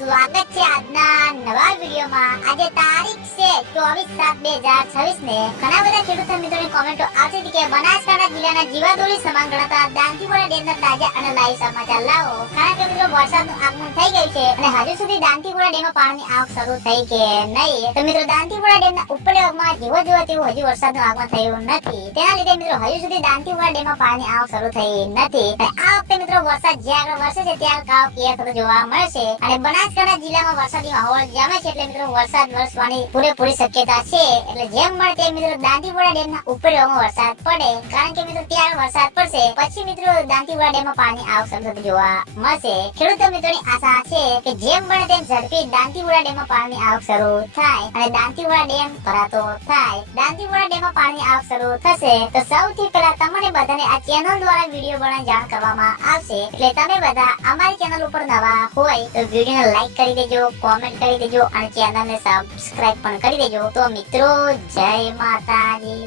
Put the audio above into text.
સ્વાગત છે આજના નવા વિડીયોમાં। આજે તારીખ છે 24/7/2026 ને ઘણા બધા ખેડૂત મિત્રોની કોમેન્ટો આવતી હતી કે બનાસકાંઠા જિલ્લાના જીવાદોરી સમાન ગણાતા દાંતીવાડા ડેમના તાજા અને લાઈવ સમાચાર લાવો। કારણ કે મિત્રો વરસાદનું આગમન થઈ ગયું છે અને હજુ સુધી દાંતીવાડા ડેમમાં પાણીની આવક શરૂ થઈ કે નહીં। તો મિત્રો દાંતીવાડા ડેમના ઉપરના ભાગમાં જેવો તેવું હજુ વરસાદનું આગમન થયું નથી। તેના લીધે મિત્રો હજુ સુધી દાંતીવાડા ડેમમાં પાણીની આવક શરૂ થઈ નથી। આ વખતે મિત્રો વરસાદ જ્યાં આગળ વરસે છે ત્યાં કાવ ક્લિયર થતો જોવા મળશે અને બનાસકાંઠા જિલ્લામાં વરસાદી માહોલ જામે છે એટલે મિત્રો વરસાદ વરસવાની પૂરેપૂરી શક્યતા છે। એટલે જેમ મળે તેમ મિત્રો દાંતીવાડા ડેમના ઉપરના ભાગમાં વરસાદ પડે, કારણ કે મિત્રો ત્યાં વરસાદ પડશે પછી મિત્રો દાંતીવાડા ડેમમાં પાણી આવક શરૂ થતું જોવા મળશે। ખેડૂતો મિત્રોની આશા છે કે જેમ બને તેમ ઝડપી દાંતીવાડા ડેમમાં પાણી આવક શરૂ થાય અને દાંતીવાડા ડેમ ભરાતો થાય। દાંતીવાડા ડેમમાં પાણી આવક શરૂ થશે તો સૌથી પહેલા તમને બધાને આ ચેનલ દ્વારા વિડીયો બનાવી જાણ કરવામાં આવશે। એટલે તમે બધા અમારી ચેનલ ઉપર નવા હોય તો વિડીયોને લાઈક કરી દેજો, કોમેન્ટ કરી દેજો અને ચેનલને સબસ્ક્રાઇબ પણ કરી દેજો। તો મિત્રો જય માતાજી।